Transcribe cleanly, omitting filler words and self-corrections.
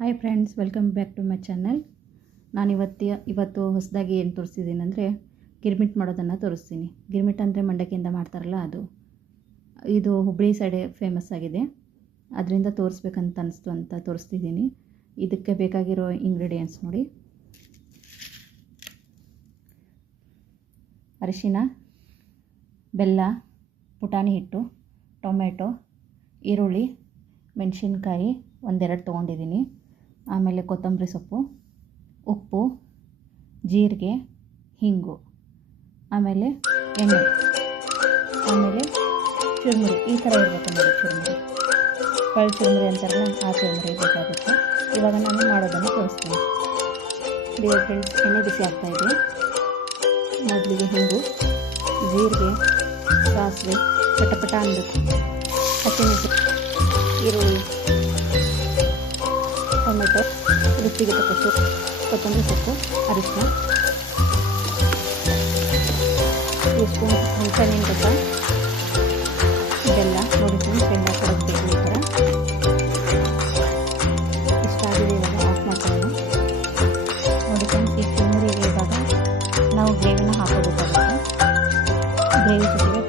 Hi friends, welcome back to my channel. ನಾನು ಇವತ್ತು ಹೊಸದಾಗಿ ಏನು ತೋರಿಸ್ತಿದ್ದೀನಿ ಅಂದರೆ ಗಿರ್ಮಿಟ್ ಮಾಡೋದನ್ನು ತೋರಿಸ್ತೀನಿ. ಗಿರ್ಮಿಟ್ ಅಂದರೆ ಮಂಡಕ್ಕಿಯಿಂದ ಮಾಡ್ತಾರಲ್ಲ ಅದು. ಇದು ಹುಬ್ಬಳ್ಳಿ ಸೈಡೆ ಫೇಮಸ್ ಆಗಿದೆ. ಅದರಿಂದ ತೋರಿಸ್ಬೇಕಂತ ಅನಿಸ್ತು ಅಂತ ತೋರಿಸ್ತಿದ್ದೀನಿ. ಇದಕ್ಕೆ ಬೇಕಾಗಿರೋ ಇಂಗ್ರೀಡಿಯೆಂಟ್ಸ್ ನೋಡಿ: ಅರಿಶಿನ, ಬೆಲ್ಲ, ಪುಟಾಣಿ ಹಿಟ್ಟು, ಟೊಮೆಟೊ, ಈರುಳ್ಳಿ, ಮೆಣಸಿನ್ಕಾಯಿ ಒಂದೆರಡು ತೊಗೊಂಡಿದ್ದೀನಿ. ಆಮೇಲೆ ಕೊತ್ತಂಬರಿ ಸೊಪ್ಪು, ಉಪ್ಪು, ಜೀರಿಗೆ, ಹಿಂಗು, ಆಮೇಲೆ ಎಣ್ಣೆ, ಆಮೇಲೆ ಚುರುಮುರಿ. ಈ ಥರ ಇರಬೇಕು ನೋಡಿ, ಚುರುಮುರಿ, ಕಳ್ಳು ಚುರುಮುರಿ ಅಂತಾರಲ್ಲ ಆ ಚುರುಮುರಿ ಬೇಕಾಗುತ್ತೆ. ಇವಾಗ ನಾನು ಮಾಡೋದನ್ನು ತೋರಿಸ್ತೀನಿ. ಡಿಯರ್ ಫ್ರೆಂಡ್ಸ್, ಎಣ್ಣೆ ಬಿಸಿ ಆಗ್ತಾಯಿದೆ. ಮೊದಲಿಗೆ ಹಿಂಗು, ಜೀರಿಗೆ, ಸಾಸಿವೆ ಪಟಪಟ ಅನ್ನಬೇಕು. ಹಸಿಮೆಣಸು, ಈರುಳ್ಳಿ, ಟೊಮೆಟೊ, ರುಚಿಗೆ ತಕ್ಕಷ್ಟು ಕೊತ್ತಂಬರಿ ಸೊಪ್ಪು, ಅರಿಶಿನ, ಸ್ಪೂನ್ ಹುಣಸೆಹಣ್ಣಿನ ರಸ, ಬೆಲ್ಲ. ನೋಡಿ ಫ್ರೆಂಡ್ಸ್, ಬೆಲ್ಲ ಕರಗಬೇಕು ಈ ಥರ. ಇಷ್ಟಾಗಿದೆ. ಇವಾಗ ಆಫ್ ಮಾಡ್ಕೊಳ್ಳೋಣ. ನೋಡಿ ಫ್ರೆಂಡ್ಸ್, ಈ ಚುರುಮುರಿಗೆ ಇವಾಗ ನಾವು ಗ್ರೇವಿನ ಹಾಕೋಬೇಕಾಗುತ್ತೆ. ಗ್ರೇವಿ ಜೊತೆಗೆ